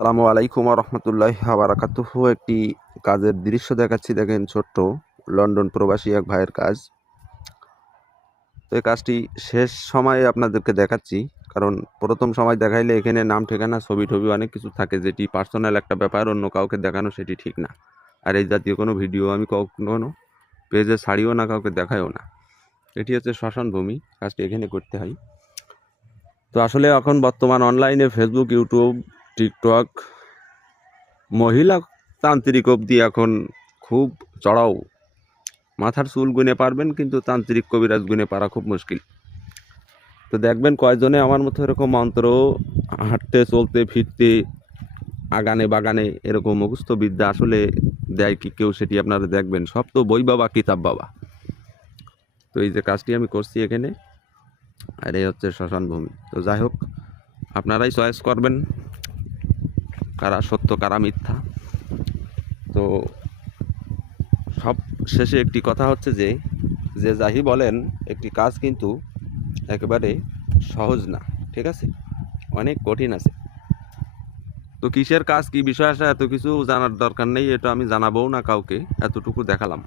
আসসালামু আলাইকুম রহমতুল্লাহ বারাকাতুহু। একটি কাজের দৃশ্য দেখাচ্ছি, দেখেন, ছোট্ট লন্ডন প্রবাসী এক ভাইয়ের কাজ। তো এই কাজটি শেষ সময়ে আপনাদেরকে দেখাচ্ছি, কারণ প্রথম সময় দেখাইলে এখানে নাম ঠিকানা ছবি টবি অনেক কিছু থাকে, যেটি পার্সোনাল একটা ব্যাপার, অন্য কাউকে দেখানো সেটি ঠিক না। আর এই জাতীয় কোনো ভিডিও আমি কখনো পেজে ছাড়িও না, কাউকে দেখাইও না। এটি হচ্ছে শ্মশান ভূমি, কাজটি এখানে করতে হয়। তো আসলে এখন বর্তমান অনলাইনে ফেসবুক, ইউটিউব, টিকটক, মহিলা তান্ত্রিক অবধি এখন খুব চড়াও। মাথার চুল গুনে পারবেন, কিন্তু তান্ত্রিক কবিরাজ গুনে পারা খুব মুশকিল। তো দেখবেন কয়জনে আমার মতো এরকম মন্ত্র হাঁটতে চলতে ফিরতে আগানে বাগানে এরকম মুখস্থ বিদ্যা আসলে দেয় কি কেউ, সেটি আপনারা দেখবেন। সব তো বই বাবা, কিতাব বাবা। তো এই যে কাজটি আমি করছি এখানে, আর এই হচ্ছে শ্মশান ভূমি। তো যাই হোক, আপনারাই চয়েস করবেন কারা সত্য কারা মিথ্যা। তো সব শেষে একটি কথা হচ্ছে যে যাই বলেন, একটি কাজ কিন্তু একেবারে সহজ না, ঠিক আছে, অনেক কঠিন আছে। তো কিসের কাজ, কি বিষয় আসে, এত কিছু জানার দরকার নেই, এটা আমি জানাবও না কাউকে, এতটুকু দেখালাম।